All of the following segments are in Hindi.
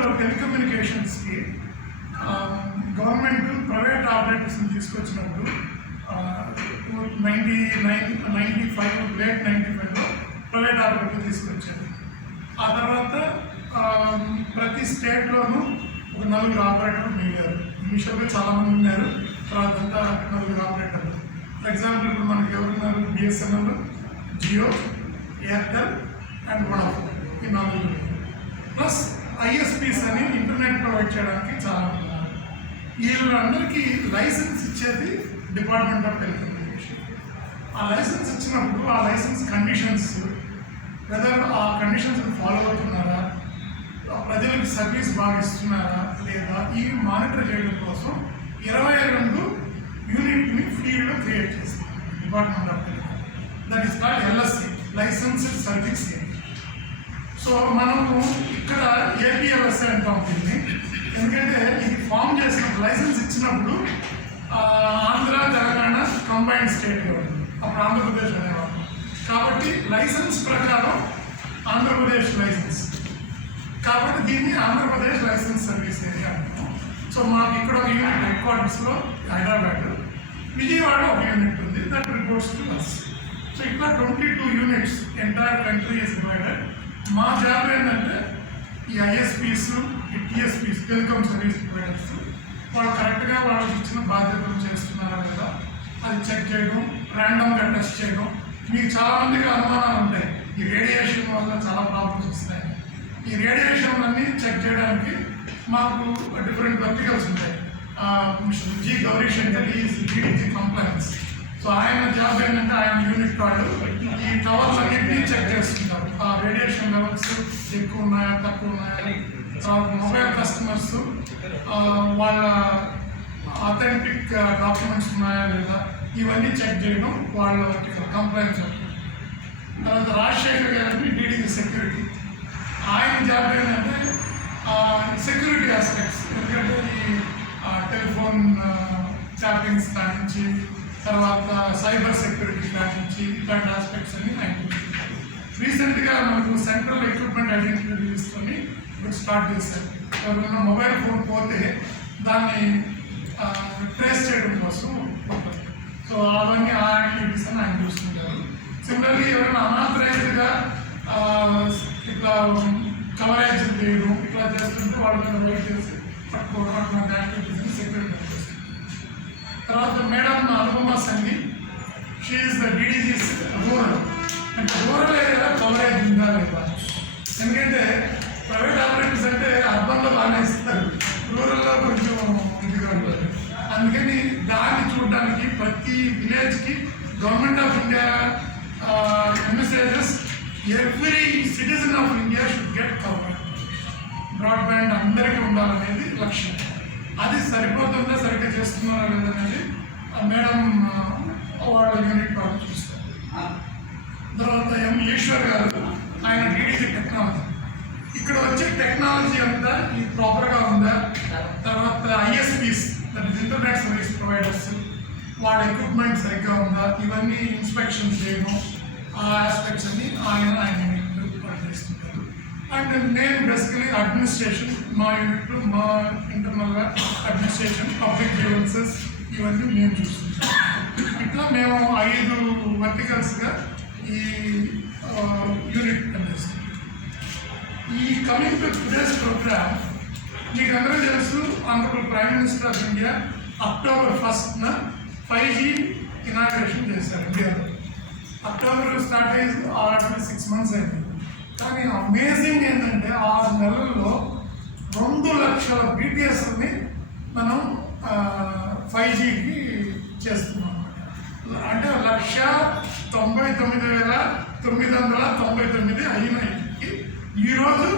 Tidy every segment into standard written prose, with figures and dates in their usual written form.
ఫ్యూచర్లో టెలికమ్యూనికేషన్స్కి గవర్నమెంట్ ప్రైవేట్ ఆపరేటర్స్ని తీసుకొచ్చినప్పుడు 95 లేట్ 95లో ప్రైవేట్ ఆపరేటర్ తీసుకొచ్చారు. ఆ తర్వాత ప్రతి స్టేట్లోనూ ఒక 4 ఆపరేటర్లు మిగిలారు. ఇనిషియల్గా చాలామంది ఉన్నారు, తర్వాత అంతా 4 ఆపరేటర్లు. ఫర్ ఎగ్జాంపుల్ ఇప్పుడు మనకి ఎవరున్నారు? BSNL, Jio, Airtel and Vodafone, ఈ 4 ప్లస్ ఐఎస్పీస్ అని ఇంటర్నెట్ ప్రొవైడ్ చేయడానికి చాలా ఉన్నారు. వీళ్ళందరికీ లైసెన్స్ ఇచ్చేది డిపార్ట్మెంట్ ఆఫ్ టెలికమ్యూనికేషన్. ఆ లైసెన్స్ ఇచ్చినప్పుడు ఆ లైసెన్స్ కండిషన్స్, వెదర్ ఆ కండిషన్స్ ఫాలో అవుతున్నారా, ప్రజలకు సర్వీస్ బాగా ఇస్తున్నారా లేదా, ఈ మానిటర్ చేయడం కోసం 22 యూనిట్ని ఫీల్డ్లో క్రియేట్ చేస్తారు department of telecommunication. That is called LSC, licensed service area. So మనము ఇక్కడ ఏపీఎల్ఎస్ఐ అంటాం దీన్ని. ఎందుకంటే ఇది ఫామ్ చేసినప్పుడు, లైసెన్స్ ఇచ్చినప్పుడు ఆంధ్ర తెలంగాణ కంబైన్డ్ స్టేట్గా ఉంటుంది, అప్పుడు ఆంధ్రప్రదేశ్ అనేవాళ్ళు. కాబట్టి లైసెన్స్ ప్రకారం ఆంధ్రప్రదేశ్ లైసెన్స్, కాబట్టి దీన్ని ఆంధ్రప్రదేశ్ లైసెన్స్ సర్వీస్ ఏరియా అంటాం. సో మాకు ఇక్కడ ఒక యూనిట్ హెడ్ క్వార్టర్స్లో హైదరాబాద్, విజయవాడ ఒక యూనిట్ ఉంది, that reports to us. So ఇట్లా 22 units entire country is divided. మా జాబ్ ఏంటంటే ఈ ఐఎస్పీస్, ఈ టీఎస్పీస్, టెలికామ్ సర్వీస్ ప్రొవైడర్స్, వాళ్ళు కరెక్ట్గా వాళ్ళకి ఇచ్చిన బాధ్యతలు చేస్తున్నారా లేదా అది చెక్ చేయడం, ర్యాండమ్గా టెస్ట్ చేయడం. మీకు చాలామందికి అనుమానాలు ఉంటాయి, ఈ రేడియేషన్ వల్ల చాలా ప్రాబ్లమ్స్ వస్తాయి. ఈ రేడియేషన్ అన్నీ చెక్ చేయడానికి మాకు డిఫరెంట్ వర్టికల్స్ ఉంటాయి. G Gauri Shankar is DDG complaints. So ఆయన జాబ్ ఏంటంటే ఆయన యూనిట్ వాళ్ళు ఈ టవర్స్ అన్నింటినీ చెక్ చేస్తుంటారు. ఆ రేడియేషన్ లెవెల్స్ ఎక్కువ ఉన్నాయా తక్కువ ఉన్నాయా, తర్వాత మొబైల్ కస్టమర్స్ వాళ్ళ అథెంటిక్ డాక్యుమెంట్స్ ఉన్నాయా లేదా, ఇవన్నీ చెక్ చేయడం వాళ్ళ కంప్లైంట్స్. తర్వాత రాజశేఖర్ గారిని డీడీజీ సెక్యూరిటీ, ఆయన జాబ్ ఏంటంటే సెక్యూరిటీ ఆస్పెక్ట్స్. ఎందుకంటే ఈ టెలిఫోన్ ట్యాపింగ్స్ కానించి, తర్వాత సైబర్ సెక్యూరిటీ కానించి, ఇట్లాంటి ఆస్పెక్ట్స్ అన్ని ఆయన. రీసెంట్గా మనకు సెంట్రల్ ఎక్విప్మెంట్ ఐడెంటిటీ తీసుకొని ఇప్పుడు స్టార్ట్ చేశారు. ఎవరైనా మొబైల్ ఫోన్ పోతే దాన్ని ట్రేస్ చేయడం కోసం ఉంటుంది. సో అవన్నీ ఆ యాక్టివిటీస్ అని ఆయన చూస్తుంటారు. సిమిలర్లీ ఎవరైనా అనాథరైజ్డ్గా ఇట్లా కవరేజ్ చేయడం ఇట్లా చేస్తుంటే వాళ్ళ మీద వెయిట్ చేసి పట్టుకోవడం, అట్లాంటి యాక్టివిటీస్ని సెక్యూరిటీ చేస్తుంది. తర్వాత madam Anupama Sanghi, she is the DDG's rural. అంటే రూరల్ ఏరియాలో కవరేజ్ ఉందా లేదా, ఎందుకంటే ప్రైవేట్ ఆపరేటర్స్ అంటే అర్బన్లో బాగానే ఇస్తారు, రూరల్లో కొంచెం ఇదిగా ఉంటుంది. అందుకని దాన్ని చూడడానికి ప్రతి విలేజ్కి government of India envisages every citizen of India should get cover. Broadband అందరికీ ఉండాలనేది లక్ష్యం. అది సరిపోతుందా, సరిగ్గా చేస్తున్నారా లేదనేది మేడం వాళ్ళ యూనిట్ వాళ్ళు చూస్తారు. తర్వాత ఎం ఈశ్వర్ గారు, ఆయన డీడీజీ టెక్నాలజీ. ఇక్కడ వచ్చే టెక్నాలజీ అంతా ఈ ప్రాపర్గా ఉందా, తర్వాత ISPs, that is internet service providers, వాళ్ళ ఎక్విప్మెంట్ సరిగ్గా ఉందా, ఇవన్నీ ఇన్స్పెక్షన్ చేయడం, ఆ ఆస్పెక్ట్స్ అన్ని ఆయన పనిచేస్తుంటారు. అండ్ నేను బేసికలీ అడ్మినిస్ట్రేషన్, మా యూనిట్లు మా ఇంటర్నల్గా అడ్మినిస్ట్రేషన్, పబ్లిక్ గ్రీవెన్సెస్ ఇవన్నీ మేము చూస్తుంటాం. ఇట్లా మేము 5 వర్టికల్స్గా ఈ యూనిట్ పనిచేస్తాం. ఈ కమింగ్ టు టుడేస్ ప్రోగ్రామ్, మీకు అందరూ తెలుసు, honourable prime minister of India October 1న 5G ఇనాగ్రేషన్ చేశారు ఇండియాలో. అక్టోబర్ స్టార్ట్ అయ్యి ఆల్రెడీ 6 months అయింది. కానీ అమేజింగ్ ఏంటంటే 6 నెలల్లో 2 లక్షల BTSని మనం 5Gకి చేస్తున్నాం. అంటే 1,99,999 అయినాయి. ఈరోజు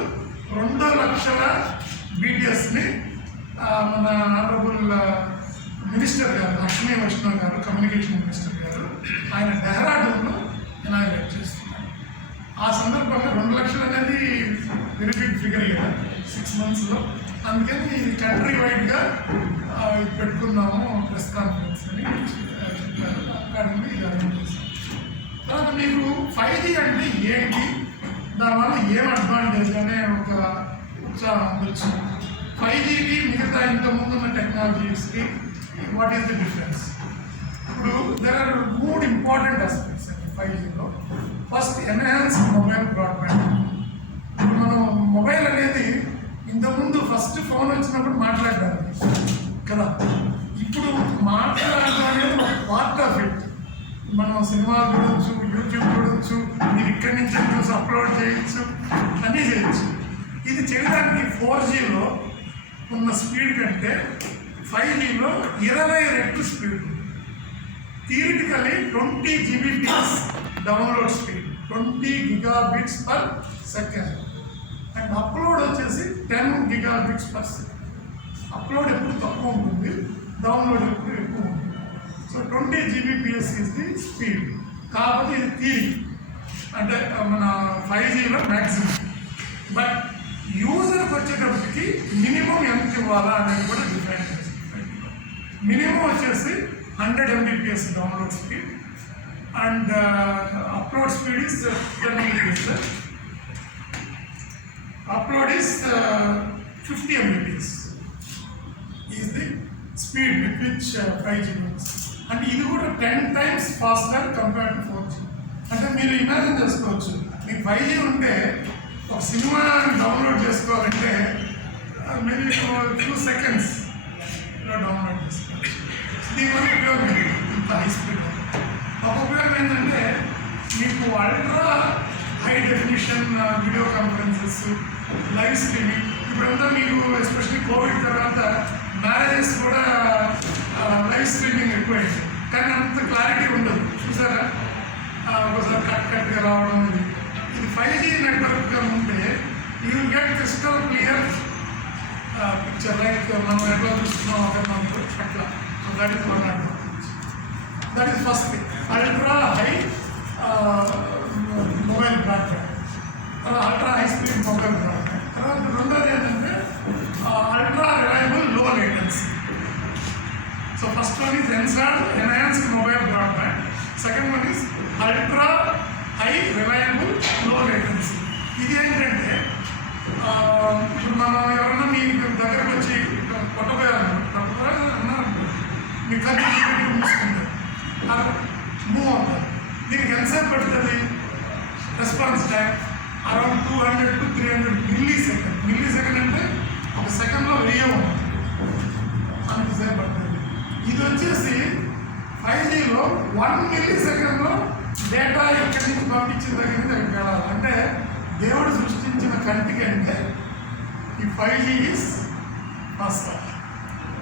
2 లక్షల BTSని మన ఆనరబుల్ మినిస్టర్ గారు లక్ష్మీ వైష్ణవ్ గారు, కమ్యూనికేషన్ మినిస్టర్ గారు, ఆయన డెహ్రాడూన్లో ఇనాగ్రేట్ చేస్తున్నారు. ఆ సందర్భంగా 2 లక్షలు అనేది వెరీ బిగ్ ఫిగర్ కదా 6 monthsలో. అందుకని కంట్రీ వైడ్గా పెట్టుకున్నాము ప్రెస్ కాన్ఫరెన్స్ అని చెప్పారు. అకాడమీ ఇది అరేంజ్ చేస్తాం. తర్వాత మీకు 5G అంటే ఏంటి, దానివల్ల ఏం అడ్వాంటేజ్ అనే ఒక చాలా ఉండొచ్చు. 5Gకి మిగతా ఇంతకుముందు ఉన్న టెక్నాలజీస్కి వాట్ ఈస్ ది డిఫరెన్స్? ఇప్పుడు దెర్ ఆర్ 3 ఇంపార్టెంట్ ఆస్పెక్ట్స్ అండి 5Gలో. First enhanced mobile broadband. ఇప్పుడు మనం మొబైల్ అనేది ఇంతకుముందు ఫస్ట్ ఫోన్ వచ్చినప్పుడు మాట్లాడడానికి కదా, ఇప్పుడు మాట్లాడడం అనేది ఒక పార్ట్ ఆఫ్ ఇట్. మనం సినిమాలు చూడవచ్చు, యూట్యూబ్ చూడవచ్చు, మీరు ఇక్కడి నుంచి న్యూస్ అప్లోడ్ చేయొచ్చు, అన్నీ చేయొచ్చు. ఇది చేయడానికి 4Gలో ఉన్న స్పీడ్ కంటే 5Gలో 20 రెట్లు స్పీడ్ ఉంది. Theoretically 20 Gbps download speed, 20 gigabits per second. And upload వచ్చేసి 10 gigabits per second. అప్లోడ్ ఎప్పుడు తక్కువ ఉంటుంది, డౌన్లోడ్ ఎప్పుడు ఎక్కువ ఉంటుంది. So 20 Gbps is the speed. కాకపోతే ఇది థియరీ, అంటే మన 5Gలో మ్యాక్సిమం. బట్ యూజర్కి వచ్చేటప్పటికి మినిమం ఎంత ఇవ్వాలా అనేది కూడా డిఫైన్ చేస్తుంది. మినిమం వచ్చేసి 100 Mbps download speed and upload speed is 10 Mbps. Upload is 50 Mbps is the speed with which 5G works. And ఇది కూడా 10 times faster compared to 4G. అంటే మీరు ఇమాజిన్ చేసుకోవచ్చు, మీకు 5G ఉంటే ఒక సినిమా డౌన్లోడ్ చేసుకోవాలంటే మేబీ ఫ్యూ సెకండ్స్ డౌన్లోడ్ చేసుకోవచ్చు. దీనివల్ల ఉపయోగం ఇంత హై స్పీడ్. ఒక ఉపయోగం ఏంటంటే మీకు ultra high definition video conferences, live streaming. ఇప్పుడంతా మీకు ఎస్పెషల్లీ కోవిడ్ తర్వాత మ్యారేజెస్ కూడా లైవ్ స్ట్రీమింగ్ ఎక్కువైంది, కానీ అంత క్లారిటీ ఉండదు. చూసారా, ఒకసారి కట్గా రావడం. ఇది 5G నెట్వర్క్గా ఉంటే you will get crystal clear picture, like మనం ఎట్లా చూస్తున్నాం ఒకరినొకరు అట్లా. So that is one advantage. That is first thing, ultra high mobile broadband, ultra high speed mobile broadband. తర్వాత రెండోది ఏంటంటే అల్ట్రా రిలయబుల్ లో latency. So first one is enhanced mobile broadband, second one is ultra high reliable లో లేటెన్సీ. ఇది ఏంటంటే ఇప్పుడు మనం ఎవరన్నా మీ దగ్గరకు వచ్చి కొట్టబోయాలన్నారు, మీ కంటి మూసుకుంటారు, మూవ్ అవుతారు. దీనికి ఎంతసేపు పడుతుంది response time? Around 200 to 300 milli second. Milli second అంటే ఒక సెకండ్లో 1000 ఉంటుంది, అంతసేపు పడుతుంది. ఇది వచ్చేసి 5Gలో 1 మిల్లీ సెకండ్లో డేటా ఎక్కడి నుంచి పంపించిన దగ్గర నుంచి అక్కడికి వెళ్ళాలి. అంటే దేవుడు సృష్టించిన కంటికి అంటే ఈ 5G is faster,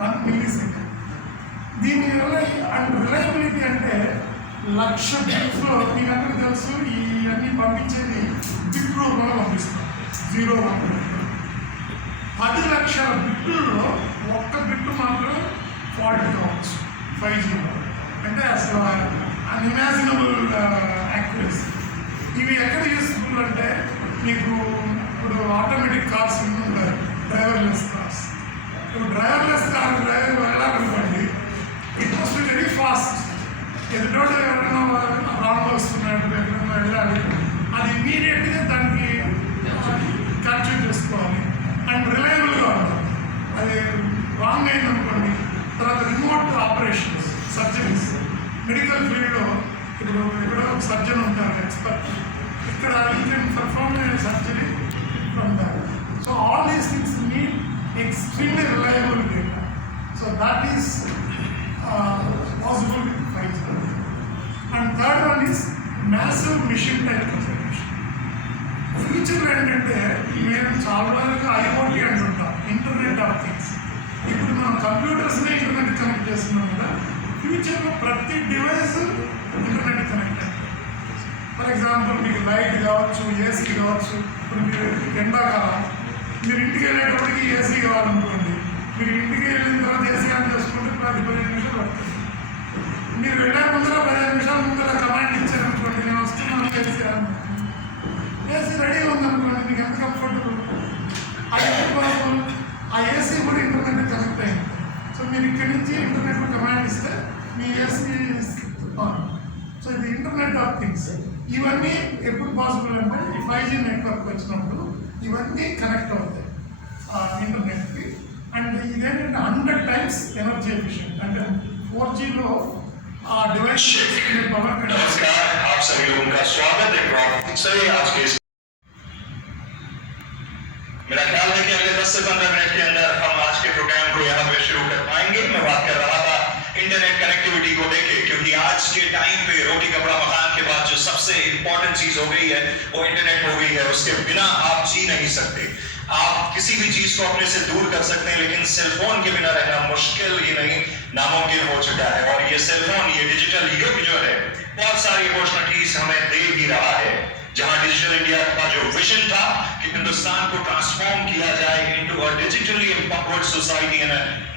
1 millisecond. దీనివల్ల అండ్ రిలయబిలిటీ అంటే 1,00,000 బిట్స్లో మీకు అందరికీ తెలుసు, ఇవన్నీ పంపించేది బిట్ రూపంలో పంపిస్తాం, 0 1 10 లక్షల బిట్టుల్లో ఒక్క బిట్టు మాత్రం ఫాల్ట్ కావచ్చు 5Gలో. అంటే అసలు అన్ఇమాజినబుల్ యాక్యురసీ. ఇవి ఎక్కడ యూస్ఫుల్ అంటే మీకు ఇప్పుడు ఆటోమేటిక్ కార్స్ ఉంటాయి, డ్రైవర్లెస్ కార్స్. ఇప్పుడు డ్రైవర్లెస్ కార్ డ్రైవర్ వెళ్ళాలనుకోండి, it must be very fast. ఎదుటోడు ఎవరైనా రాంగ్ వస్తున్నాడు, ఎక్కడైనా వెళ్ళాలి, అది ఇమీడియట్గా దానికి క్యాప్చర్ చేసుకోవాలి అండ్ రిలయబుల్గా ఉండాలి. అది రాంగ్ అయిందనుకోండి, తర్వాత రిమోట్ ఆపరేషన్స్, సర్జరీస్, మెడికల్ ఫీల్డ్లో ఇప్పుడు ఎక్కడో ఒక సర్జన్ ఉంటారు ఎక్స్పర్ట్, ఇక్కడ you can perform surgery from that. So all these things need extremely reliable data. So that is possible with 5G. And third one is massive machine type computation. ఫ్యూచర్లో ఏంటంటే మేము చాలా వరకు IoT అంటుంటాం, ఇంటర్నెట్ ఆఫ్ థింగ్స్. ఇప్పుడు మనం కంప్యూటర్స్ని ఇంటర్నెట్ కనెక్ట్ చేస్తున్నాం కదా, ఫ్యూచర్లో ప్రతి డివైస్ ఇంటర్నెట్ కనెక్ట్ అవుతుంది. ఫర్ ఎగ్జాంపుల్ మీకు లైట్ కావచ్చు, ఏసీ కావచ్చు. ఇప్పుడు మీరు ఎండాకాలం మీరు ఇంటికి వెళ్ళేటప్పటికి ఏసీ కావాలనుకోండి, మీరు ఇంటికి వెళ్ళిన తర్వాత ఏసీ ఆన్ చేసుకుంటే 10-15 నిమిషాలు పడుతుంది. మీరు వెళ్ళే ముందర 15 నిమిషాల ముందర కమాండ్ ఇచ్చారనుకోండి, నేను వస్తున్నాను ఏసీ ఆన్, ఏసీ రెడీగా ఉందనుకోండి, మీకు ఎంత కంఫర్టబుల్. అది పాసిబుల్. ఆ ఏసీ కూడా ఇంటర్నెట్ కనెక్ట్ అయింది. సో మీరు ఇక్కడి నుంచి ఇంటర్నెట్లో కమాండ్ ఇస్తే మీ ఏసీ ఆన్. సో ఇది ఇంటర్నెట్ ఆఫ్ థింగ్స్. ఇవన్నీ ఎప్పుడు పాసిబుల్ అంటే ఈ 5G నెట్వర్క్ వచ్చినప్పుడు ఇవన్నీ కనెక్ట్ అవుతాయి. ఇంటర్నెట్కి. అండ్ ఇదేంటంటే 100 times ఎనర్జీ ఎఫిషియెంట్. అంటే 4Gలో ఆ డివైస్ పవర్ नमस्कार, आप सभी लोगों का स्वागत है आज के मेरा ख्याल है कि अगले 10 से 15 मिनट के अंदर हम आज के प्रोग्राम को यहाँ पे शुरू कर पाएंगे। मैं बात कर रहा था इंटरनेट कनेक्टिविटी को लेके, क्योंकि आज के टाइम पे रोटी कपड़ा मकान के बाद जो सबसे इंपॉर्टेंट चीज हो गई है वो इंटरनेट हो गई है। उसके बिना आप जी नहीं सकते। आप किसी भी चीज को अपने से दूर कर सकते हैं, लेकिन सेलफोन के बिना रहना मुश्किल ही नहीं नामुमकिन हो चुका है। और ये सेलफोन, ये डिजिटल युग जो है, बहुत सारी अपॉर्चुनिटीज हमें दे भी रहा है। जहां डिजिटल इंडिया का जो विजन था कि हिंदुस्तान को ट्रांसफॉर्म किया जाए into a digitally empowered society and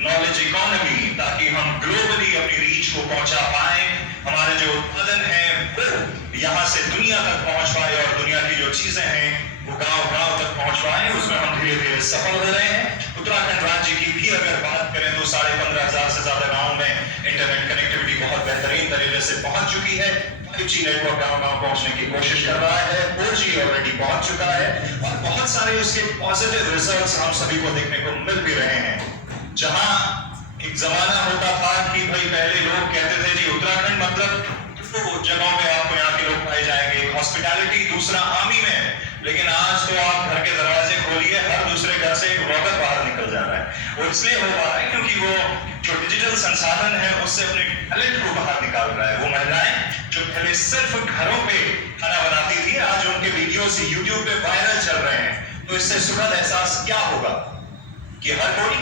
knowledge economy, ताकि हम ग्लोबली अपनी रीच को पहुंचा पाए, हमारे जो उत्पादन है वो यहाँ से दुनिया तक पहुंच पाए और दुनिया की जो चीजें हैं वो गांव-गांव तक पहुंच पाए, उसमें हम धीरे-धीरे सफल हो रहे हैं। उत्तराखंड राज्य की भी अगर बात करें तो 15,500 से ज्यादा गाँव में इंटरनेट कनेक्टिविटी बहुत बेहतरीन तरीके से पहुंच चुकी है। 5G नेटवर्क गांव-गांव पहुंचने की कोशिश कर रहा है। 4G ऑलरेडी पहुंच चुका है और बहुत सारे उसके पॉजिटिव रिजल्ट्स हम सभी को देखने को मिल भी रहे हैं। जहां एक जमाना होता था कि भाई पहले लोग कहते थे जी उत्तराखंड मतलब तो जगहों में आपको यहाँ के लोग पाए जाएंगे, हॉस्पिटैलिटी, दूसरा आर्मी में, लेकिन आज तो आप घर के दरवाजे खोलिए, हर दूसरे घर से एक रॉकेट बाहर निकल जा रहा है। वो इसलिए हो रहा है क्योंकि वो जो डिजिटल संसाधन है उससे अपने टैलेंट को बाहर निकाल रहा है। वो महिलाएं जो पहले सिर्फ घरों पे खाना बनाती थी, आज उनके वीडियोस यूट्यूब पे वायरल चल रहे हैं। तो इससे सुखद एहसास क्या होगा कि हर कोई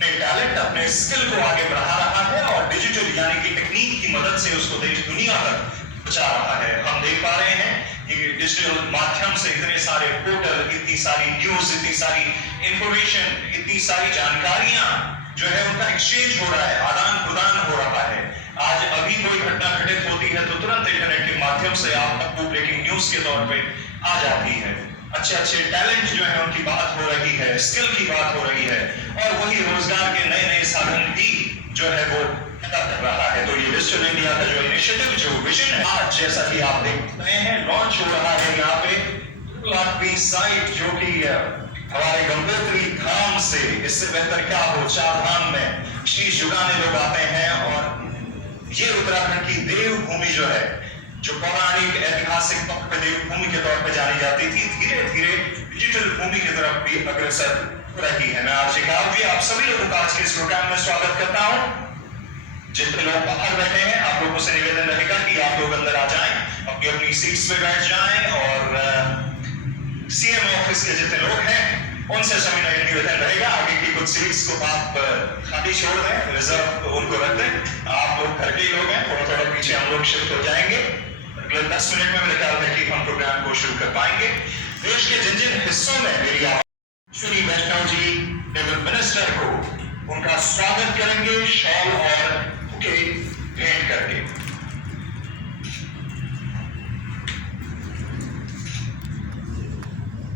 अपने टैलेंट, अपने स्किल को आगे बढ़ा रहा है और डिजिटल यानी कि टेक्निक की मदद से उसको देश दुनिया तक पहुंचा रहा है। हम देख पा रहे हैं कि डिजिटल माध्यम से इतने सारे पोर्टल, इतनी सारी न्यूज, इतनी सारी इंफॉर्मेशन, इतनी सारी जानकारियां जो है उनका एक्सचेंज हो रहा है, आदान प्रदान हो रहा है। आज अभी कोई घटना घटित होती है तो तुरंत इंटरनेट के माध्यम से आप तक ब्रेकिंग न्यूज के तौर पे आ जाती है। अच्छे अच्छे टैलेंट जो है उनकी बात हो रही है, स्किल की बात हो रही है और वही रोजगार के नए नए साधन भी जो है वो पैदा कर रहा है। तो ये डिजिटल इंडिया का जो इनिशिएटिव, जो विजन है, आज जैसा कि आप देख रहे हैं लॉन्च हो रहा है यहाँ पे 2,20,000 साइट, जो कि हमारे गंगोत्री धाम से इससे बेहतर क्या हो, 4 धाम में शीश झुकाने लोग आते हैं। और ये उत्तराखंड की देवभूमि जो है, जो पौराणिक ऐतिहासिक तौर पर देवभूमि के तौर पर जानी जाती थी, धीरे धीरे डिजिटल भूमि की तरफ भी अग्रसर हो रही है। मैं आरजे काव्य आप सभी लोगों का आज के इस प्रोग्राम में स्वागत करता हूं। जितने लोग बाहर बैठे हैं आप लोगों से निवेदन रहेगा कि आप लोग अंदर आ जाएं, अपनी अपनी सीट्स पे बैठ जाएं और सीएम ऑफिस के जितने लोग हैं उनसे सभी निवेदन रहेगा आगे की कुछ सीट्स को आप खाली छोड़ दें, रिजर्व उनको रख दें। आप लोग घर के ही लोग हैं, थोड़ा थोड़ा पीछे हम लोग शिफ्ट हो जाएंगे। अगले 10 मिनट में मेरे ख्याल है कि हम प्रोग्राम को शुरू कर पाएंगे। देश के जिन जिन हिस्सों में मेरी श्री वैष्णव जी लेवल मिनिस्टर को उनका स्वागत करेंगे शॉल और बुके भेंट करके।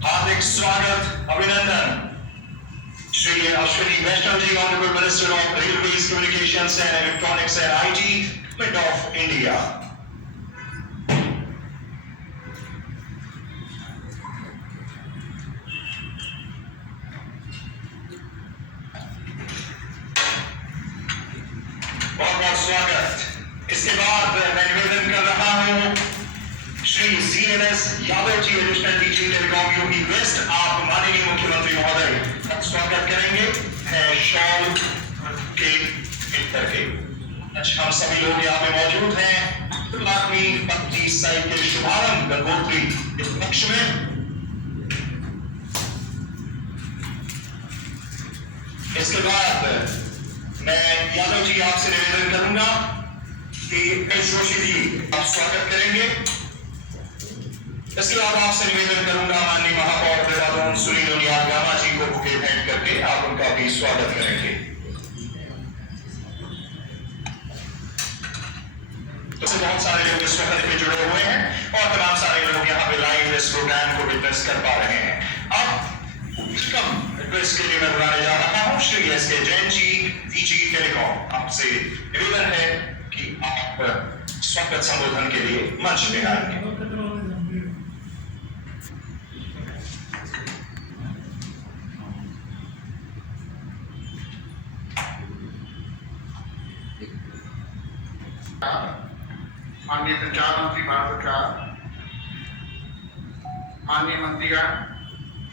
हार्दिक स्वागत, अभिनंदन Shri Ashwini Vaishnaw ji, honourable minister of railways, communications and electronics and IT, government of India. बहुत बहुत स्वागत। इसके बाद मैं निवेदन कर रहा हूं Shri CNS Yadav ji, additional DG telecom UP west, आप माननीय मुख्यमंत्री महोदय का स्वागत करेंगे शॉल के करके। आज हम सभी लोग यहाँ पे मौजूद हैं 2,20,000 साइट के शुभारंभ गंगोत्री इस पक्ष में। इसके बाद मैं यादव जी आपसे निवेदन करूंगा कि कई जोशी जी आप स्वागत करेंगे। इसके बाद आपसे निवेदन करूंगा माननीय महापौर देहरादून सुनील उनियाल गामा जी को बुके भेंट करके आप उनका भी स्वागत करेंगे। तो बहुत सारे लोग इस वक्त पे जुड़े हुए हैं और तमाम सारे लोग यहाँ पे लाइव इस प्रोग्राम को विटनेस कर पा रहे हैं। अब वेलकम एड्रेस के लिए मैं बुलाने जा रहा हूँ Shri SK Jain ji, DG telecom. आपसे निवेदन है कि आप स्वागत संबोधन के लिए मंच में आएंगे। माननीय संचार मंत्री भारत सरकार, माननीय मंत्रीगण,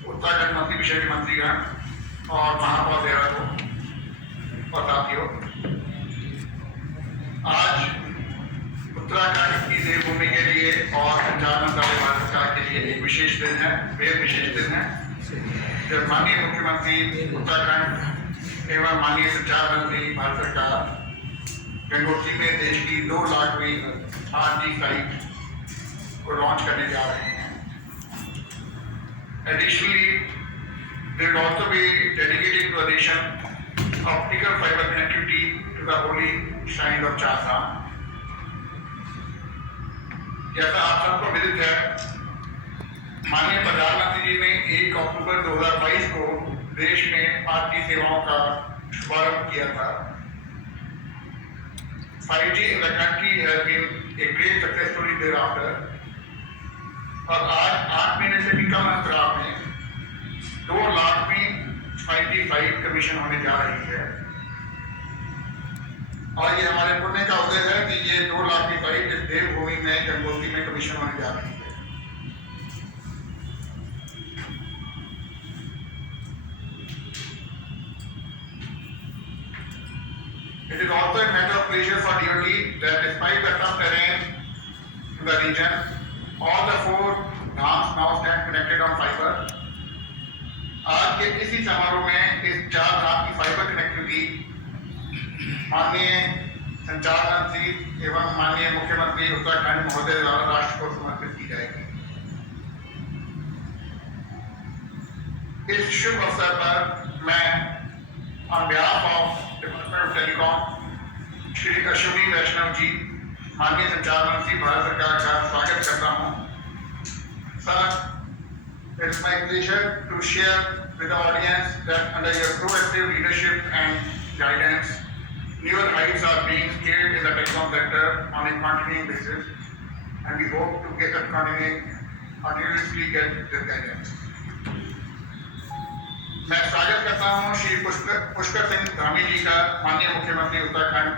उत्तराखंड मंत्री विषय के मंत्रीगण और महापौर देहरादून और साथियों, आज उत्तराखंड की देवभूमि के लिए और संचार मंत्रालय भारत सरकार के लिए एक विशेष दिन है, बेहद विशेष दिन है, जब माननीय मुख्यमंत्री उत्तराखंड एवं माननीय संचार मंत्री भारत सरकार गंगोत्री में देश की 2 लाखवीं 8G साइट को लॉन्च करने जा रहे हैं। Additionally, they will also be dedicated to addition optical fiber connectivity to the holy shrine of Char Dham. जैसा आप सबको विदित है, माननीय प्रधानमंत्री जी ने 1 अक्टूबर 2022 को देश में 8G सेवाओं का शुभारंभ किया था। 5G in the country has been a great success story thereafter. और आज 8 महीने से भी कम अंतराल में 2 लाखवीं 5G साइट कमीशन होने जा रही है। और ये हमारे पुण्य का उदय है कि ये 2 लाखवीं साइट इस देवभूमि में गंगोत्री में कमीशन होने जा रही है। It is also a matter of pleasure for DOT that despite the tough terrain in the region, all the 4 dhams now stand connected on fiber. आज के इसी समारोह में इस 4 धाम की फाइबर कनेक्टिविटी माननीय संचार मंत्री एवं माननीय मुख्यमंत्री उत्तराखंड महोदय द्वारा राष्ट्र को समर्पित की जाएगी। इस शुभ अवसर पर मैं on behalf of Department of Telecom Shri Ashwini Vaishnaw जी, माननीय संचार मंत्री भारत सरकार का स्वागत करता हूँ। Sir, it's my pleasure to share with the audience that under your proactive leadership and guidance, newer heights are being scaled in the telecom sector on a continuing basis, and we hope to get continuously get this guidance. मैं स्वागत करता हूँ श्री पुष्कर सिंह धामी जी का, माननीय मुख्यमंत्री Uttarakhand,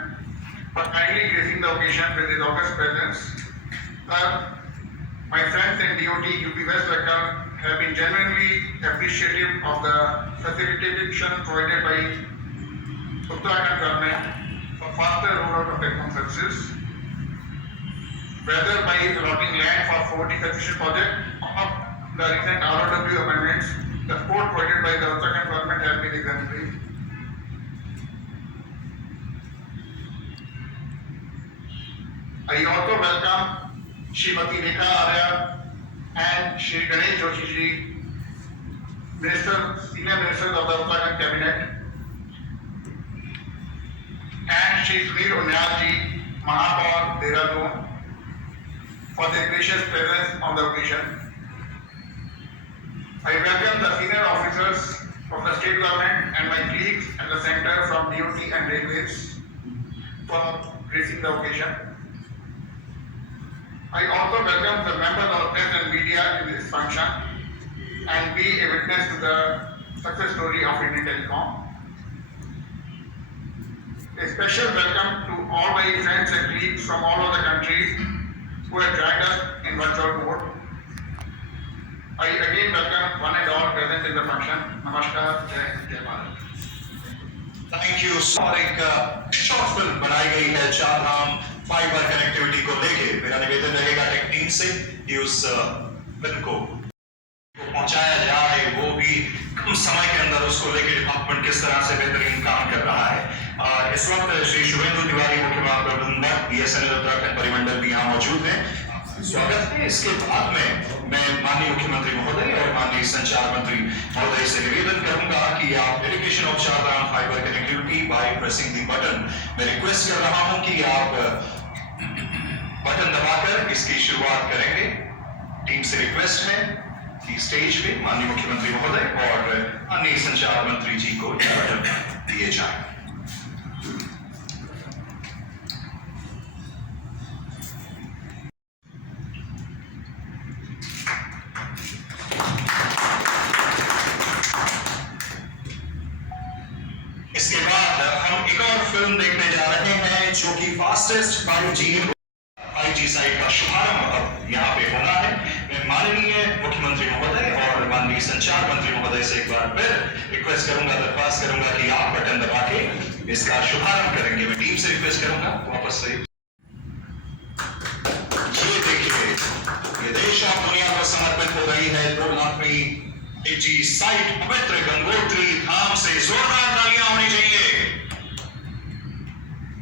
for kindly gracing the occasion with his august presence. Sir, my friends in DOT, you be best welcome, have been genuinely appreciative of the facilitation provided by Uttarakhand government for faster rollout of telecom services, whether by allotting land for 4G substation project or the recent ROW amendments. The support provided by the Uttarakhand government has been exemplary. I also welcome Srimati Rekha Arya and Shri Ganesh Joshi ji, Senior Ministers of the Uttarakhand Cabinet, and Shri Sunil Unyal ji, Mahapaur Dehradun, for their gracious presence on the occasion. I welcome the senior officers from the state government and my colleagues at the center from DOT and Railways for gracing the occasion. I also welcome the members of the press and media in this function and be a witness to the success story of Indian Telecom. A special welcome to all my friends and colleagues from all over the country who have joined us in virtual mode. I again welcome one and all present in the function. Namaskar, Jai Bharat. Thank you. और एक शॉर्ट फिल्म बनाई गई है चार धाम फाइबर कनेक्टिविटी को लेके। मेरा निवेदन रहेगा टेक टीम से कि उस फिल्म को पहुंचाया जाए, वो भी कम समय के अंदर उसको लेके डिपार्टमेंट किस तरह से बेहतरीन काम कर रहा है। इस वक्त श्री शुभेंदु तिवारी मुख्य महाप्रबंधक BSNL उत्तराखंड परिमंडल भी यहाँ मौजूद हैं। स्वागत है। इसके बाद में मैं माननीय मुख्यमंत्री महोदय और माननीय संचार मंत्री महोदय से निवेदन करूंगा कि आप dedication of Char Dham fibre connectivity by pressing the button, मैं रिक्वेस्ट कर रहा हूं कि आप बटन दबाकर इसकी शुरुआत करेंगे। टीम से रिक्वेस्ट है कि स्टेज पे माननीय मुख्यमंत्री महोदय और माननीय संचार मंत्री जी को बटन दिए जाए। इसके बाद हम एक और फिल्म देखने जा रहे हैं। जो कि फास्टेस्ट 5G साइट का शुभारंभ अब यहाँ पे होना है। मैं माननीय मुख्यमंत्री महोदय और माननीय संचार मंत्री महोदय से एक बार फिर रिक्वेस्ट करूंगा, दरख्वास्त करूंगा कि आप बटन दबा के इसका शुभारंभ करेंगे। मैं टीम से रिक्वेस्ट करूंगा वापस से। ये देखिए, ये देश और दुनिया को समर्पित हो गई है 2,00,000वीं 5G साइट पवित्र गंगोत्री धाम से। जोरदार तालियां होनी चाहिए।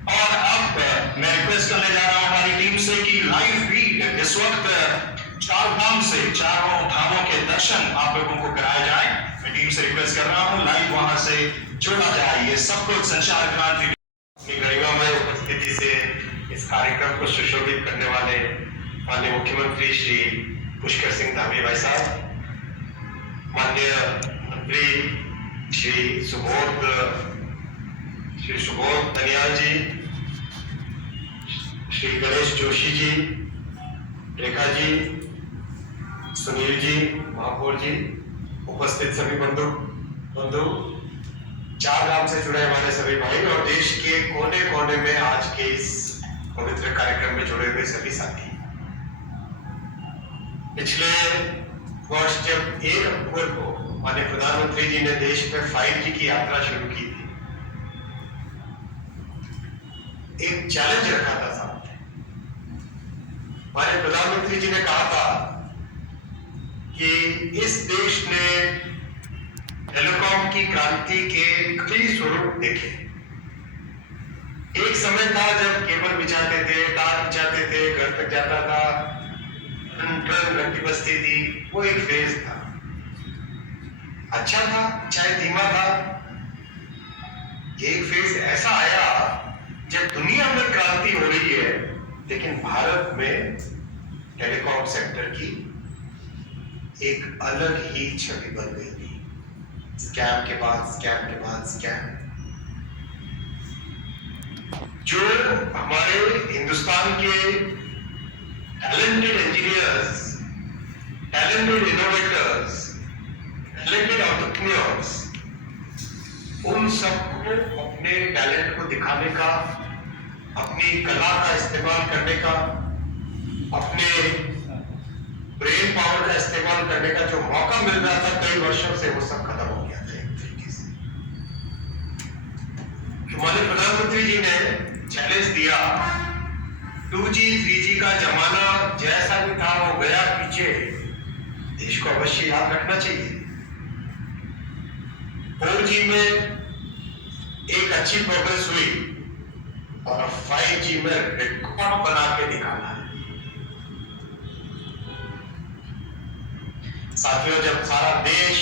और अब मैं रिक्वेस्ट करने जा रहा हूं हमारी टीम से कि लाइव फीड इस वक्त चारों धामों के दर्शन आप लोगों को कराए जाए। मैं टीम से रिक्वेस्ट कर रहा हूं लाइव वहां से जोड़ा जाए। ये सब कुछ संचार क्रांति अपनी गरिमामय उपस्थिति से इस कार्यक्रम को सुशोभित करने वाले माननीय मुख्यमंत्री श्री पुष्कर सिंह धामी भाई साहब, माननीय मंत्री श्री सुबोध दनियाल जी, श्री गणेश जोशी जी, रेखा जी, सुनील जी, महापौर जी, उपस्थित सभी बंधु, चार धाम से जुड़े हमारे सभी भाई और देश के कोने कोने में आज के इस पवित्र कार्यक्रम में जुड़े हुए सभी साथी। पिछले वर्ष जब 1 अक्टूबर को माननीय प्रधानमंत्री जी ने देश में 5G की यात्रा शुरू की थी, एक चैलेंज रखा था सामने। माननीय प्रधानमंत्री जी ने कहा था कि इस देश ने टेलीकॉम की क्रांति के कई स्वरूप देखे। एक समय था जब केबल बिछाते थे, तार बिछाते थे, घर तक जाता था, ट्रेन घंटी बजती थी, वो एक फेज था। अच्छा था, चाहे धीमा था। एक फेज ऐसा आया जब दुनिया में क्रांति हो रही है, लेकिन भारत में टेलीकॉम सेक्टर की एक अलग ही छवि बन गई थी। स्कैम के बाद स्कैम के बाद स्कैम। जो हमारे हिंदुस्तान के talented engineers, talented innovators, talented entrepreneurs, उन सबको अपने टैलेंट को दिखाने का, अपनी कला का इस्तेमाल करने का, अपने ब्रेन पावर का इस्तेमाल करने का जो मौका मिल रहा था कई वर्षों से, वो सब खत्म हो गया था एक तरीके से। हमारे प्रधानमंत्री जी ने चैलेंज दिया, 2G 3G का जमाना जैसा भी था वो गया पीछे, देश को अवश्य याद रखना चाहिए। 4G में एक अच्छी प्रोग्रेस हुई और 5G में रिकॉर्ड बना के दिखाना है। साथियों, जब सारा देश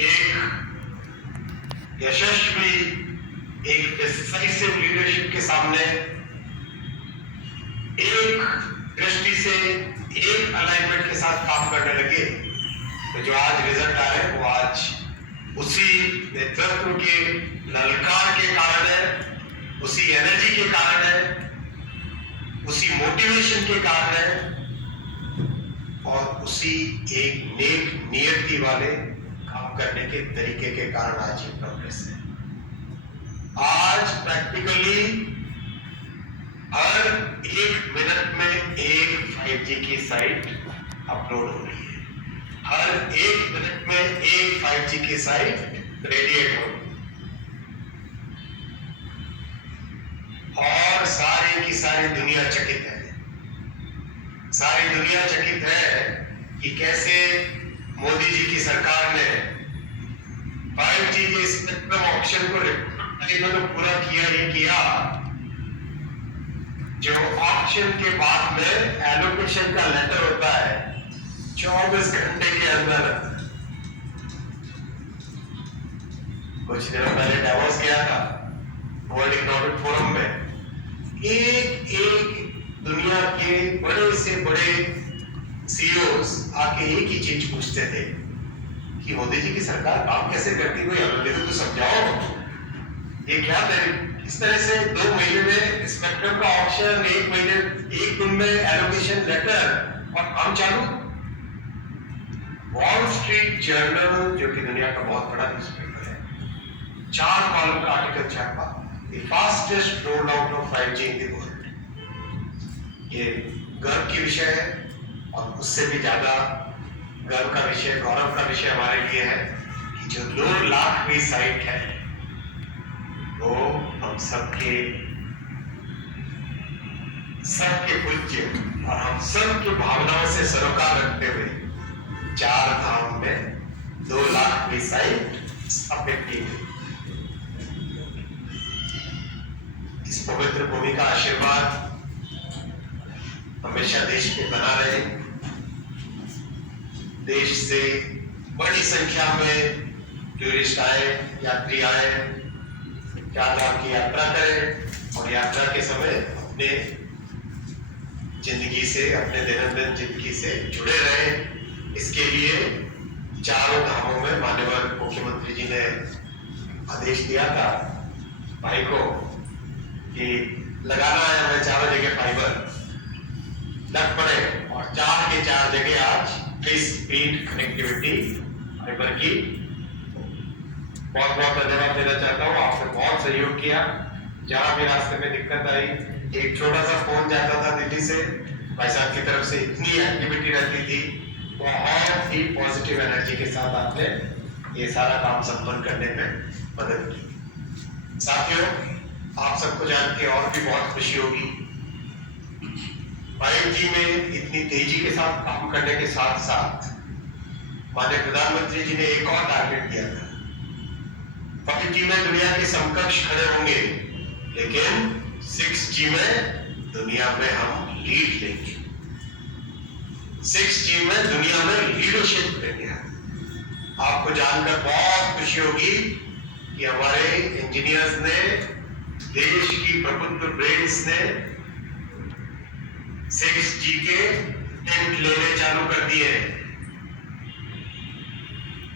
एक यशस्वी, एक डिसाइसिव लीडरशिप के सामने एक दृष्टि से, एक अलाइनमेंट के साथ काम करने लगे, तो जो आज रिजल्ट आए वो आज उसी नेतृत्व के ललकार के कारण है, उसी एनर्जी के कारण है, उसी मोटिवेशन के कारण है और उसी एक नेक नियति वाले काम करने के तरीके के कारण आज ये प्रोग्रेस है। आज प्रैक्टिकली हर 1 मिनट में एक 5G की साइट अपलोड हो रही है। हर 1 मिनट में एक 5G की साइट रेडिएट हो रही है और सारी की सारी दुनिया चकित है। सारी दुनिया चकित है कि कैसे मोदी जी की सरकार ने 5G के स्पेक्ट्रम ऑप्शन को तो पूरा किया ही किया। जो ऑप्शन के बाद में एलोकेशन का लेटर होता है 24 घंटे के अंदर। कुछ दिनों पहले डावोस गया था वर्ल्ड इकोनॉमिक फोरम में, एक दुनिया के बड़े से बड़े सीईओज आके एक ही चीज पूछते थे कि मोदी जी की सरकार काम कैसे करती, कोई हमें तो समझाओ, ये क्या इस तरह से 2 महीने में स्पेक्ट्रम का ऑप्शन, 1 महीने 1 दिन में एलोकेशन लेटर और काम चालू। वॉल स्ट्रीट जर्नल, जो कि दुनिया का बहुत बड़ा न्यूज़पेपर है, 4 कॉलम का आर्टिकल छापा the fastest rollout of 5G in the world। ये गर्व की विषय है और उससे भी ज्यादा गर्व का विषय, गौरव का विषय हमारे लिए है कि जो 2 लाखवीं साइट है वो हम सबके पूज्य और हम सब की भावनाओं से सरोकार रखते हुए 4 धाम में 2 लाखवीं साइट स्थापित की गई। इस पवित्र भूमि का आशीर्वाद हमेशा देश पे बना रहे। देश से बड़ी संख्या में टूरिस्ट आए, यात्री आए, 4 धाम की यात्रा करें और यात्रा के समय अपने जिंदगी से, अपने दैनंदिन जिंदगी से जुड़े रहे। इसके लिए 4 धामों में माननीय मुख्यमंत्री जी ने आदेश दिया था भाई को कि लगाना है हमें 4 जगह फाइबर लग पड़े और 4 के 4 जगह आज हाई स्पीड कनेक्टिविटी फाइबर की। बहुत बहुत धन्यवाद देना चाहता हूँ, आपने बहुत सहयोग किया। जहां भी रास्ते में दिक्कत आई, एक छोटा सा फोन जाता था दिल्ली से, भाई साहब की तरफ से इतनी एक्टिविटी रहती थी, बहुत ही पॉजिटिव एनर्जी के साथ आपने ये सारा काम संपन्न करने में मदद की। साथियों, आप सबको जान के और भी बहुत खुशी होगी, 5G में इतनी तेजी के साथ काम करने के साथ साथ माननीय प्रधानमंत्री जी ने एक और टारगेट दिया था। 5G में दुनिया के समकक्ष खड़े होंगे, लेकिन 6G में दुनिया में हम लीड लेंगे। 6G में दुनिया में लीडरशिप लेंगे। आपको जानकर बहुत खुशी होगी कि हमारे इंजीनियर्स ने, देश की प्रबुद्ध ब्रेन्स ने 6G के टेंट लेने चालू कर दिए।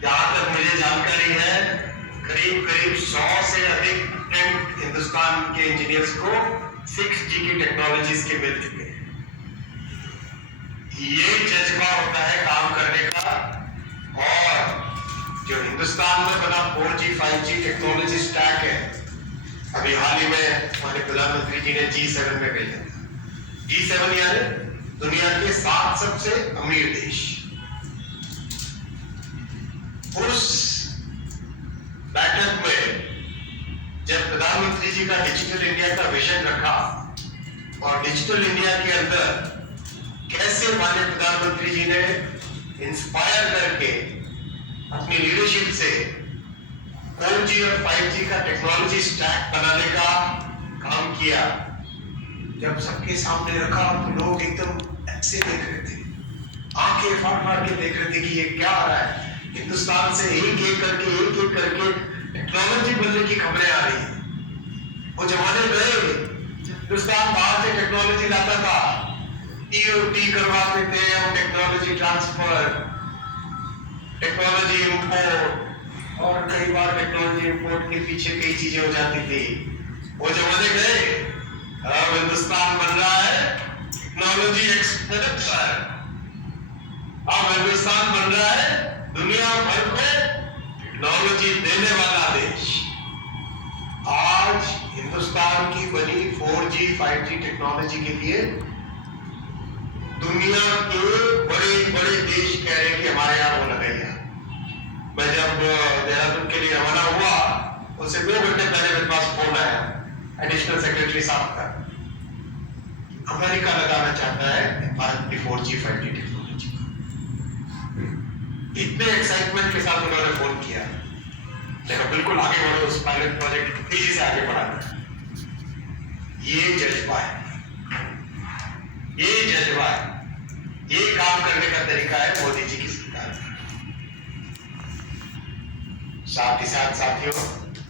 जहां तक मुझे जानकारी है, करीब 100 से अधिक टेंट हिंदुस्तान के इंजीनियर्स को 6G की टेक्नोलॉजीज के मिल चुके हैं। ये जज्बा होता है काम करने का, और जो हिंदुस्तान में बना 4G 5G टेक्नोलॉजी स्टैक है, अभी हाल ही में हमारे प्रधानमंत्री जी ने G7 में भेजा। G7 यानी दुनिया के 7 सबसे अमीर देश। उस बैठक में जब प्रधानमंत्री जी का डिजिटल इंडिया का विजन रखा और डिजिटल इंडिया के अंदर कैसे माननीय प्रधानमंत्री जी ने इंस्पायर करके अपनी लीडरशिप से 4G और 5G का टेक्नोलॉजी स्टैक बनाने का काम किया, जब सबके सामने रखा तो लोग एकदम ऐसे देख रहे थे, आंखें फाड़ फाड़ के देख रहे थे कि ये क्या आ रहा है। हिंदुस्तान से एक एक करके टेक्नोलॉजी बनने की खबरें आ रही है। वो जमाने गए, हिंदुस्तान बाहर से टेक्नोलॉजी लाता था, EOT करवाते थे और टेक्नोलॉजी ट्रांसफर, टेक्नोलॉजी इंपोर्ट, और कई बार टेक्नोलॉजी इंपोर्ट के पीछे कई चीजें हो जाती थी। वो जमाने गए। अब हिंदुस्तान बन रहा है टेक्नोलॉजी एक्सपोर्टर। अब हिंदुस्तान बन रहा है दुनिया भर को टेक्नोलॉजी देने वाला देश। आज हिंदुस्तान की बनी 4G 5G टेक्नोलॉजी के लिए दुनिया के बड़े बड़े देश कह रहे हैं कि हमारे यहाँ वो लगाइए। मैं जब देहरादून के लिए रवाना हुआ, उससे 2 घंटे पहले मेरे पास फोन आया एडिशनल सेक्रेटरी साहब का, अमेरिका लगाना चाहता है भारत की 4G 5G टेक्नोलॉजी। इतने एक्साइटमेंट के साथ उन्होंने फोन किया, देखो बिल्कुल आगे बढ़ो, उस पायलट प्रोजेक्ट तेजी से आगे बढ़ाना। ये जज्बा है, ये जज्बा है, ये काम करने का तरीका है मोदी जी की सरकार का। साथ ही साथ साथियों,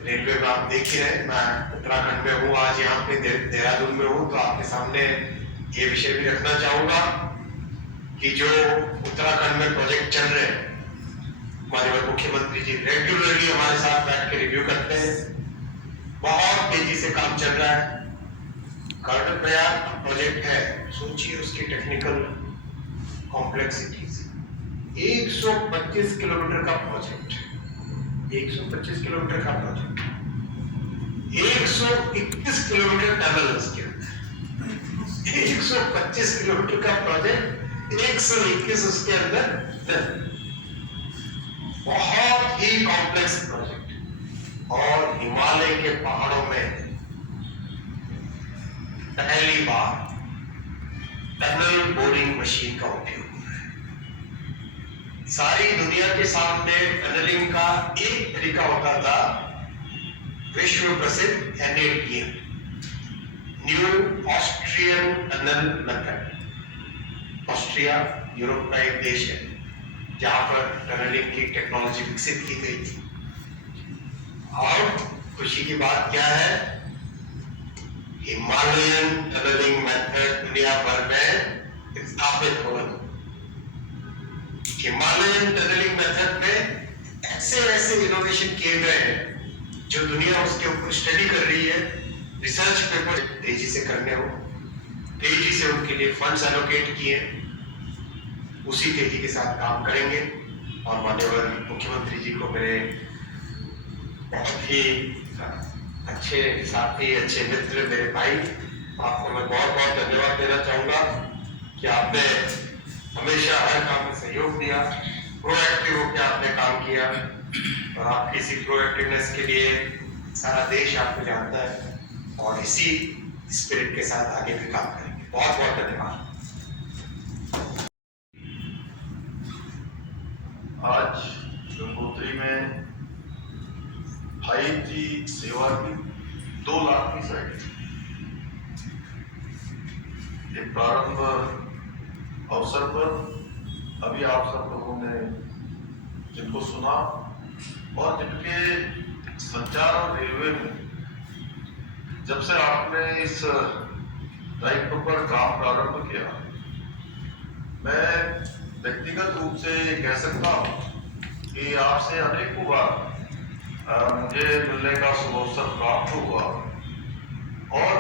रेलवे में आप देख ही रहे, मैं उत्तराखंड में हूँ, आज यहाँ पे देहरादून में हूँ, तो आपके सामने ये विषय भी रखना चाहूंगा कि जो उत्तराखंड में प्रोजेक्ट चल रहे हैं, माननीय मुख्यमंत्री जी रेगुलरली हमारे साथ बैठ के रिव्यू करते हैं। बहुत तेजी से काम चल रहा है। कर्णप्रयाग प्रोजेक्ट है, सोचिए उसकी टेक्निकल कॉम्प्लेक्सिटीज। 125 किलोमीटर का प्रोजेक्ट, 125 किलोमीटर का प्रोजेक्ट, 121 किलोमीटर टनल उसके अंदर, 125 किलोमीटर का प्रोजेक्ट, 121 उसके अंदर टनल। बहुत ही कॉम्प्लेक्स प्रोजेक्ट। और हिमालय के पहाड़ों में पहली बार टनल बोरिंग मशीन का उपयोग हो रहा है। सारी दुनिया के सामने टनलिंग का एक तरीका होता था, विश्व प्रसिद्ध NATM, new Austrian tunnel method. Austria Europe का एक देश है जहां पर टनलिंग की टेक्नोलॉजी विकसित की गई थी। और खुशी की बात क्या है, हिमालयन टनलिंग मेथड दुनिया भर में स्थापित हो गई। हिमालयन टनलिंग मेथड में ऐसे ऐसे इनोवेशन किए गए हैं जो दुनिया उसके ऊपर स्टडी कर रही है, रिसर्च पेपर तेजी से करने हो, तेजी से उनके लिए फंड्स एलोकेट किए, उसी तेजी के साथ काम करेंगे। और माननीय मुख्यमंत्री जी को मेरे बहुत ही अच्छे साथी, अच्छे मित्र, मेरे भाई, आपको मैं बहुत बहुत धन्यवाद देना चाहूंगा कि आपने हमेशा हर काम में सहयोग दिया, प्रोएक्टिव होकर आपने काम किया। और आपकी इसी प्रोएक्टिवनेस के लिए सारा देश आपको जानता है और इसी स्पिरिट के साथ आगे भी काम करेंगे। बहुत बहुत धन्यवाद। आज गंगोत्री में 5G सेवा की 2 लाख की साइट, ये प्रारंभ अवसर पर अभी आप सब लोगों ने जिनको सुना और जिनके संचार और रेलवे में जब से आपने इस दायित्व पर काम प्रारंभ किया, मैं व्यक्तिगत रूप से कह सकता हूं कि आपसे अनेकों बार मुझे मिलने का शुभ अवसर प्राप्त हुआ और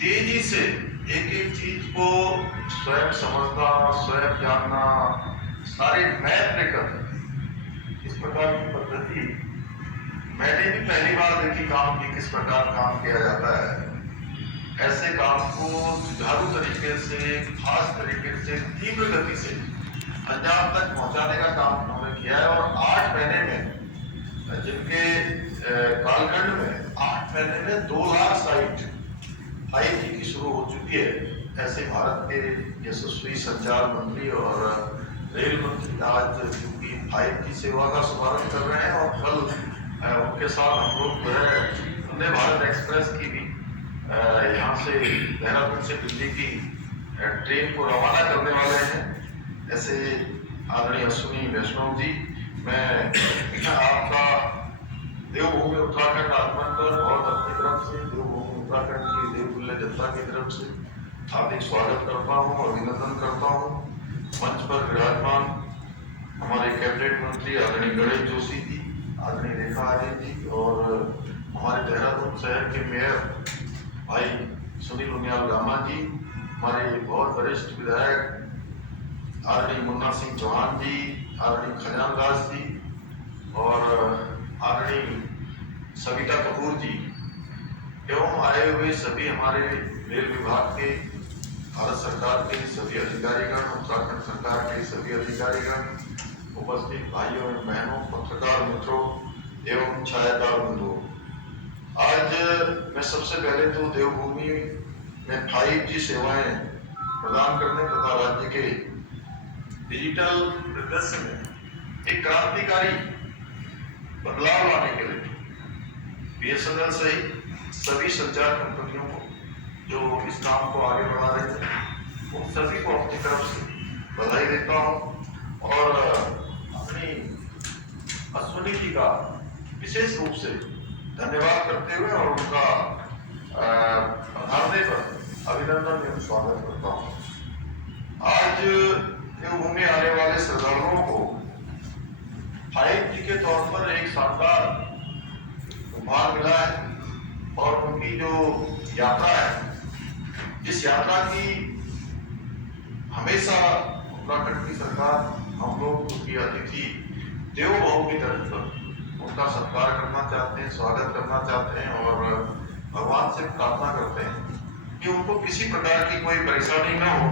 तेजी से एक एक चीज को स्वयं समझना, स्वयं जानना, सारे मैप लेकर इस प्रकार की पद्धति मैंने भी पहली बार देखी काम की, किस प्रकार काम किया जाता है। ऐसे काम को सुचारू तरीके से, खास तरीके से, तीव्र गति से अंजाम तक पहुंचाने का काम उन्होंने किया है। और 8 महीने में, जिनके कालखंड में 8 महीने में 2 लाख साइट 5G की शुरू हो चुकी है, ऐसे भारत के यशस्वी संचार मंत्री और रेल मंत्री आज चूंकि 5G सेवा का शुभारंभ कर रहे हैं और कल उनके साथ हम लोग जो है वंदे भारत एक्सप्रेस की भी यहाँ से देहरादून से दिल्ली की ट्रेन को रवाना करने वाले हैं। ऐसे आदरणीय अश्विनी वैष्णव जी, मैं आपका देवभूमि उत्तराखंड आगमन पर और अपनी तरफ से देवभूमि उत्तराखंड की देवतुल्य जनता की तरफ से हार्दिक स्वागत करता हूँ, अभिनंदन करता हूँ। मंच पर विराजमान हमारे कैबिनेट मंत्री आदरणीय गणेश जोशी जी, आदरणीय रेखा आर्य जी और हमारे देहरादून शहर के मेयर भाई सुनील उनियाल गामा जी, हमारे बहुत वरिष्ठ विधायक आदरणीय मुन्ना सिंह चौहान जी, आदरणीय खजान दास जी और आदरणीय सविता कपूर जी एवं आए हुए सभी हमारे रेल विभाग के, भारत सरकार के सभी अधिकारीगण, उत्तराखंड सरकार के सभी अधिकारीगण, उपस्थित भाइयों एवं बहनों, पत्रकार मित्रों एवं छायाकार बंधुओं, आज मैं सबसे पहले तो देवभूमि में 5G सेवाएं प्रदान करने तथा राज्य के डिजिटल परिदृश्य में एक क्रांतिकारी बदलाव लाने के लिए BSNL सहित सभी संचार कंपनियों को जो इस काम को आगे बढ़ा रहे थे, उन सभी को अपनी तरफ से बधाई देता हूँ और अपनी अश्विनी जी का विशेष रूप से धन्यवाद करते हुए और उनका पधारने पर अभिनंदन एवं स्वागत करता हूँ। आज देवभूमि आने वाले श्रद्धालुओं को 5G के तौर पर एक शानदार उपहार मिला है और उनकी जो यात्रा है, जिस यात्रा की हमेशा उत्तराखंड की सरकार हम लोग उसकी अतिथि देवो भव की तरफ पर उनका सत्कार करना चाहते हैं, स्वागत करना चाहते हैं और भगवान से प्रार्थना करते हैं कि उनको किसी प्रकार की कोई परेशानी न हो।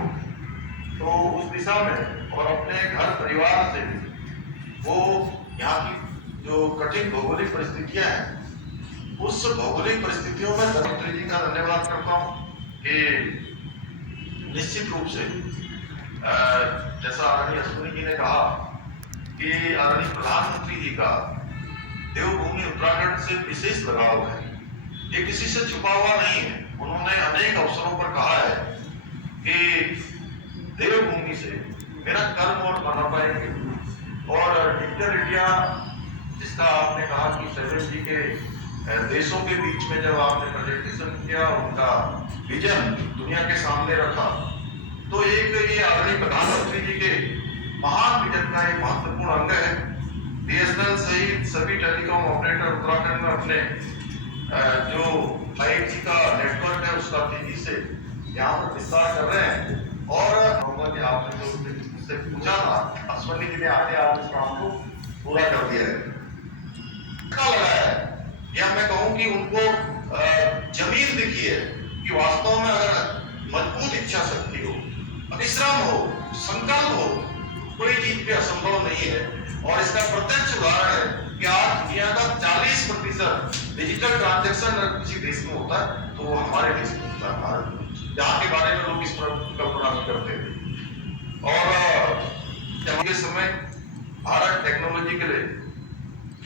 तो उस दिशा में और अपने घर परिवार से भी वो यहाँ की जो कठिन भौगोलिक परिस्थितियां हैं, उस भौगोलिक परिस्थितियों में प्रधानमंत्री जी का धन्यवाद करता हूँ कि निश्चित रूप से जैसा आदरणीय अश्विनी जी ने कहा कि आदरणीय प्रधानमंत्री जी का देवभूमि उत्तराखंड से विशेष लगाव है, ये किसी से छुपा हुआ नहीं है। उन्होंने अनेक अवसरों पर कहा है कि देवभूमि से मेरा कर्म और बना पाएंगे। और डिजिटल इंडिया जिसका आपने कहा कि सैजल जी के देशों के बीच में जब आपने प्रेजेंटेशन किया, उनका विजन दुनिया के सामने रखा, तो एक ये आदरणीय प्रधानमंत्री जी के महान विजन का एक महत्वपूर्ण अंग है। बीएसएनएल सहित सभी टेलीकॉम ऑपरेटर उत्तराखंड में अपने जो 5G का नेटवर्क है उसका तेजी से यहाँ पर विस्तार कर रहे हैं। और कि आपने जो मुझसे पूछा था, अश्विनी जी ने आगे आप इस काम को पूरा कर दिया है। अच्छा लगा है या मैं कहूँ कि उनको जमीन दिखी है कि वास्तव में अगर मजबूत इच्छा शक्ति हो, परिश्रम हो, संकल्प हो, कोई चीज पे असंभव नहीं है। और इसका प्रत्यक्ष उदाहरण है कि आज दुनिया का 40% डिजिटल ट्रांजैक्शन अगर किसी देश में होता है तो वो हमारे देश में होता है, भारत में, जहाँ के बारे में लोग इस पर कल्पना नहीं करते थे। और के समय भारत टेक्नोलॉजी के लिए,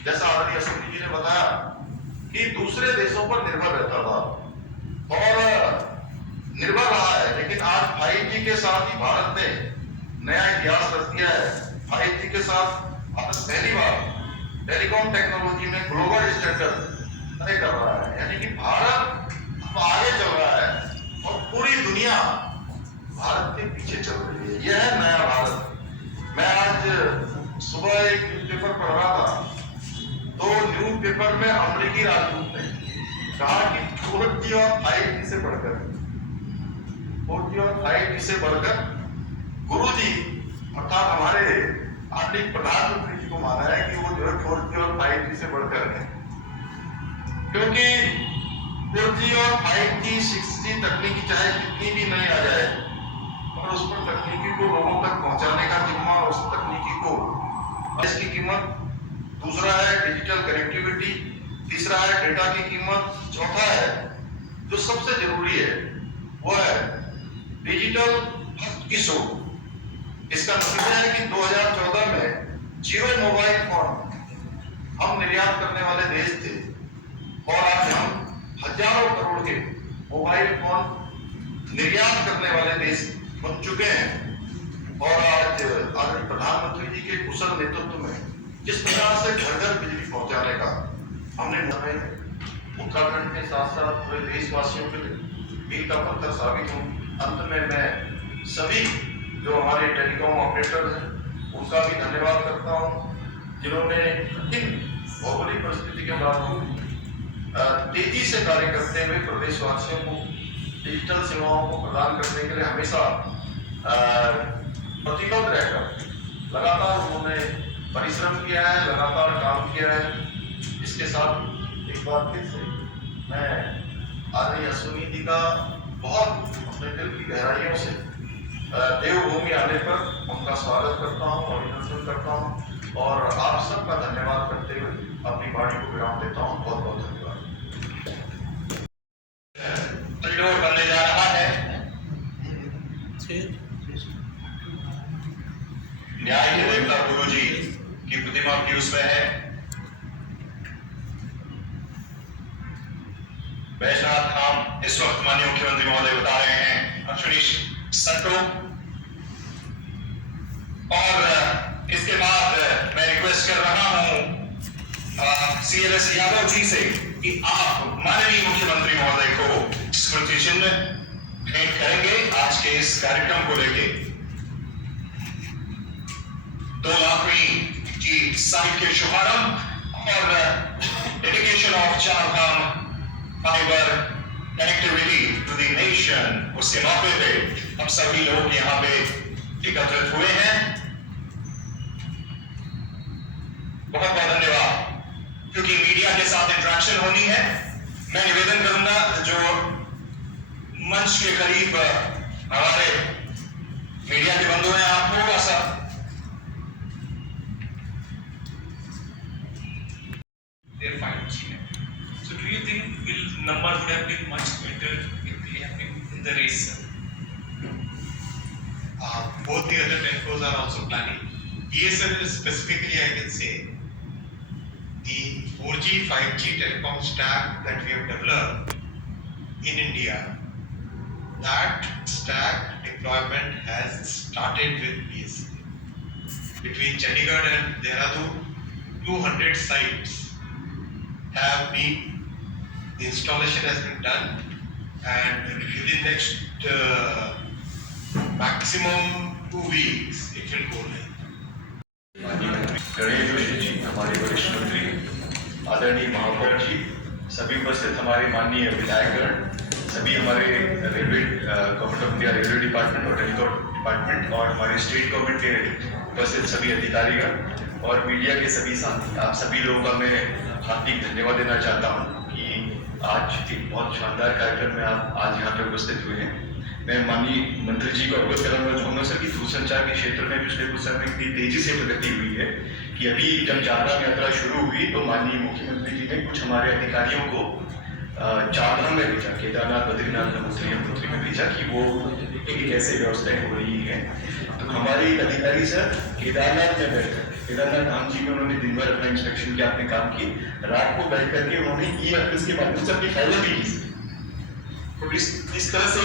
जैसा आदरणीय अश्विनी जी ने बताया, कि दूसरे देशों पर निर्भर रहता था और निर्भर रहा है, लेकिन आज 5G के साथ ही भारत ने नया इतिहास रच दिया है। 5G के साथ भारत पहली बार टेलीकॉम टेक्नोलॉजी में ग्लोबल स्टैंडर्ड तय कर रहा है, यानी कि भारत अब आगे चल रहा है और पूरी दुनिया भारत के पीछे चल रही है। यह है नया भारत। मैं आज सुबह एक न्यूज़पेपर पढ़ रहा था, तो न्यूज़पेपर में अमेरिकी राजदूत ने कहा कि 4G और 5G से बढ़कर 4G और 5G से बढ़कर गुरुजी अर्थात हमारे आदरणीय प्रधानमंत्री जी को माना है कि वो जो है 4G और 5G से बढ़कर है, क्योंकि 4G और 5G 6G तकनीकी चाहे कितनी भी नहीं आ जाए, और उस पर तकनीकी को लोगों तक पहुंचाने का जिम्मा, उस तकनीकी को, इसकी कीमत, दूसरा है डिजिटल कनेक्टिविटी, तीसरा है डेटा की कीमत, चौथा है जो सबसे जरूरी है वो है डिजिटल हस्त की सोच। इसका नतीजा है कि 2014 में 0 मोबाइल फोन हम निर्यात करने वाले देश थे और आज हम हजारों करोड़ के मोबाइल फोन निर्यात करने वाले देश बन चुके हैं। और आज आदरणीय प्रधानमंत्री जी के कुशल नेतृत्व में जिस प्रकार से घर घर बिजली पहुंचाने का हमने उत्तराखंड के साथ साथ पूरे देशवासियों के लिए मील का पत्थर साबित हूँ। अंत में मैं सभी जो हमारे टेलीकॉम ऑपरेटर हैं उनका भी धन्यवाद करता हूँ, जिन्होंने इन भौगोलिक परिस्थिति के बावजूद तेजी से कार्य करते हुए प्रदेशवासियों को डिजिटल सेवाओं को प्रदान करने के लिए हमेशा प्रतिबद्ध रहकर लगातार उन्होंने परिश्रम किया है, लगातार काम किया है। इसके साथ एक बार फिर से मैं आदरणीय अश्विनी जी का बहुत अपने दिल की गहराइयों से देवभूमि आने पर उनका स्वागत करता हूँ और अभिनंदन करता हूँ और आप सबका धन्यवाद करते हुए अपनी वाणी को विराम देता हूँ। बहुत बहुत धन्यवाद। कॉरिडोर बनने जा रहा है। न्याय के देवता गुरु जी की प्रतिमा भी उसमें है। वैजनाथ धाम इस वक्त माननीय मुख्यमंत्री महोदय बता रहे हैं अश्विनी संतो। और इसके बाद मैं रिक्वेस्ट कर रहा हूं CLS यादव जी से कि आप माननीय मुख्यमंत्री महोदय को स्मृति चिन्ह भेंट करेंगे आज के इस कार्यक्रम को लेके। 2 लाखवीं की साइट के शुभारंभ और dedication of Chardham fibre connectivity to the nation, उसके मौके पे हम सभी लोग यहाँ पे एकत्रित हुए हैं। बहुत बहुत धन्यवाद। क्योंकि मीडिया के साथ इंटरेक्शन होनी है। मैं निवेदन करूंगा जो मंच के करीब हमारे मीडिया के बंधु हैं, आप थोड़ा सा their 5G network. So do you think number would have been much better if they have been in the race? Both the other telcos are also planning. BSNL specifically, I can say, the 4G, 5G telecom stack that we have developed in India, that stack deployment has started with BSNL. Between Chandigarh and Dehradun, 200 sites have been, the installation has been done, and within next maximum 2 weeks it will go live. Ganesh Joshi ji, हमारे वरिष्ठ मंत्री, आदरणीय महापौर जी, सभी उपस्थित हमारे माननीय विधायकगण, सभी हमारे railway government of India railway department और टेलीकॉम डिपार्टमेंट और हमारे स्टेट गवर्नमेंट के उपस्थित सभी अधिकारीगण और मीडिया के सभी साथी, आप सभी लोगों का मैं हार्दिक धन्यवाद देना चाहता हूँ कि आज एक बहुत शानदार कार्यक्रम में आप आज यहाँ पे उपस्थित हुए हैं। मैं माननीय मंत्री जी को अवगत कराना चाहूँगा सर कि दूरसंचार के क्षेत्र में पिछले कुछ समय इतनी तेजी से प्रगति हुई है कि अभी जब चारधाम यात्रा शुरू हुई तो माननीय मुख्यमंत्री जी ने कुछ हमारे अधिकारियों को चारधाम में भेजा, केदारनाथ, बद्रीनाथ, गंगोत्री, यमुनोत्री में भेजा कि वो कि कैसे व्यवस्थाएं हो रही है। तो हमारे अधिकारी सर केदारनाथ में बैठकर केदारनाथ धाम जी में उन्होंने दिन भर अपना इंस्पेक्शन किया, अपने काम की, रात को बैठ करके उन्होंने ई-ऑफिस के माध्यम से अपनी फाइलें भी की। तो इस तरह से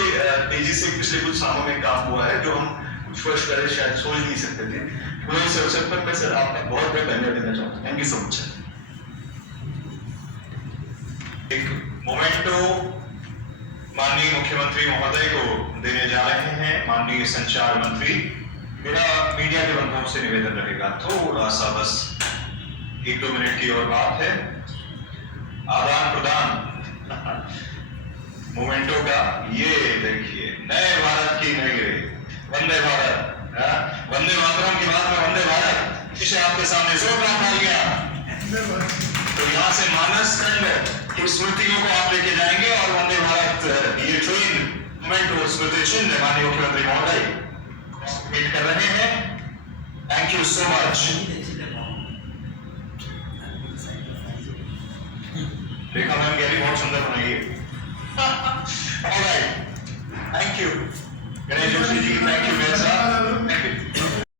तेजी से पिछले कुछ सालों में काम हुआ है जो हम कुछ वर्ष पहले शायद सोच नहीं सकते थे। तो इस अवसर पर मैं सर आपका बहुत बहुत धन्यवाद देना चाहता हूँ। Thank you so much. एक मोमेंटो माननीय मुख्यमंत्री महोदय को देने जा रहे हैं। माननीय संचार मंत्री, मेरा मीडिया के बंधुओं से निवेदन रहेगा, थोड़ा सा बस 1-2 मिनट की और बात है। आदान प्रदान मोमेंटो का ये देखिए, नए भारत की नई रेल, वंदे भारत, वंदे मातरम के बाद में वंदे भारत, इसे आपके सामने जोरदार तालियां। तो यहाँ से मानस खंड की स्मृतियों को आप लेके जाएंगे और वंदे भारत ये ट्रेन मोमेंटो स्मृति चिन्ह माननीय मुख्यमंत्री महोदय मीट कर रहे हैं। Thank you so much. Rekha ma'am gallery बहुत सुंदर बनाइए। All right. Thank you. Ganesh Joshi ji, thank you, Mehta. Thank you.